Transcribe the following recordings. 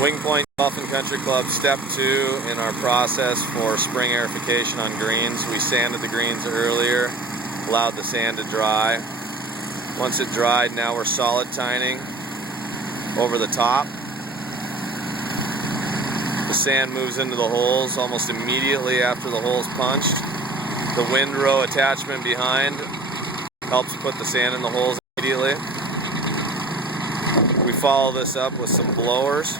Wing Point Golf and Country Club, step 2 in our process for spring aerification on greens. We sanded the greens earlier, allowed the sand to dry. Once it dried, now we're solid tining over the top. The sand moves into the holes almost immediately after the hole's punched. The windrow attachment behind helps put the sand in the holes immediately. We follow this up with some blowers.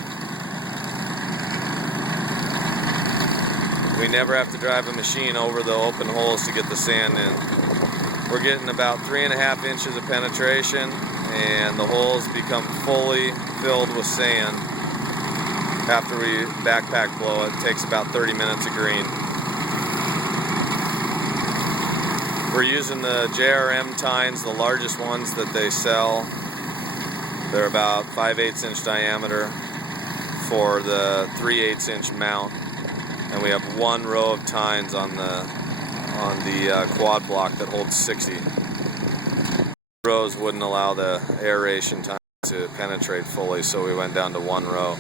We never have to drive a machine over the open holes to get the sand in. We're getting about 3.5 inches of penetration, and the holes become fully filled with sand. After we backpack blow it, takes about 30 minutes of green. We're using the JRM tines, the largest ones that they sell. They're about 5/8 inch diameter for the 3/8 inch mount. And we have one row of tines on the quad block that holds 60. Rows wouldn't allow the aeration time to penetrate fully, so we went down to one row.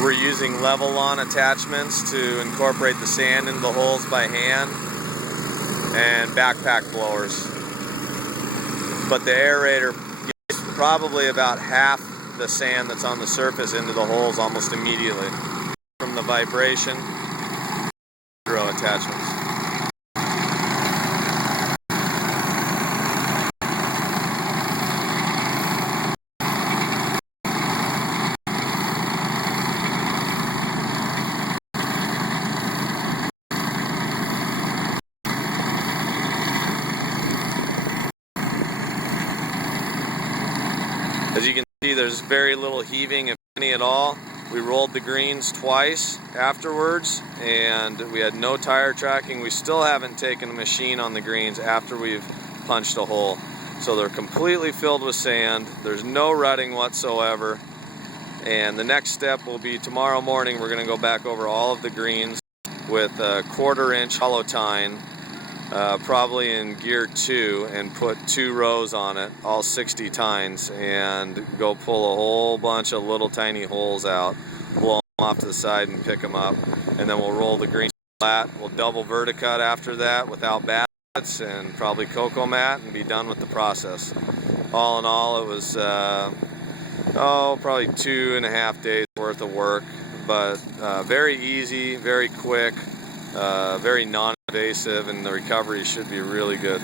We're using level-on attachments to incorporate the sand into the holes by hand, and backpack blowers. But the aerator gets probably about half the sand that's on the surface into the holes almost immediately from the vibration. Row attachments. As you can see, there's very little heaving, if any at all. We rolled the greens twice afterwards, and we had no tire tracking. We still haven't taken a machine on the greens after we've punched a hole. So they're completely filled with sand. There's no rutting whatsoever. And the next step will be tomorrow morning, we're going to go back over all of the greens with a 1/4 inch hollow tine, probably in gear 2, and put 2 rows on it, all 60 tines, and go pull a whole bunch of little tiny holes out, blow them off to the side and pick them up, and then we'll roll the greens flat. We'll double verticut after that without baskets and probably cocoa mat, and be done with the process. All in all, it was probably 2.5 days worth of work, but very easy, very quick, very non-invasive, and the recovery should be really good.